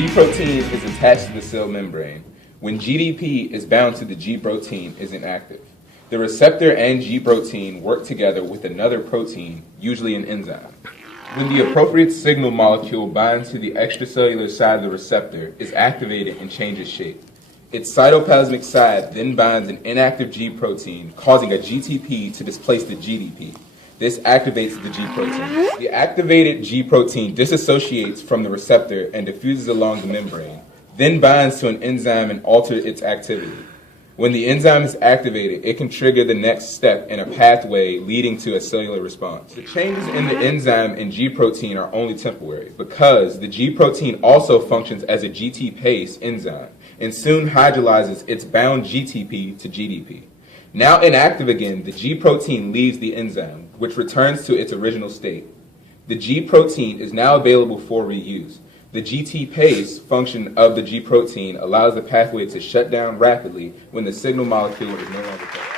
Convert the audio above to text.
G protein is attached to the cell membrane. When GDP is bound to the G protein is inactive. The receptor and G protein work together with another protein, usually an enzyme. When the appropriate signal molecule binds to the extracellular side of the receptor, is activated and changes shape. Its cytoplasmic side then binds an inactive G protein, causing a GTP to displace the GDP. This activates the G protein. The activated G protein disassociates from the receptor and diffuses along the membrane, then binds to an enzyme and alters its activity. When the enzyme is activated, it can trigger the next step in a pathway leading to a cellular response. The changes in the enzyme and G protein are only temporary because the G protein also functions as a GTPase enzyme and soon hydrolyzes its bound GTP to GDP. Now inactive again, the G protein leaves the enzyme, which returns to its original state. The G protein is now available for reuse. The GTPase function of the G protein allows the pathway to shut down rapidly when the signal molecule is no longer present.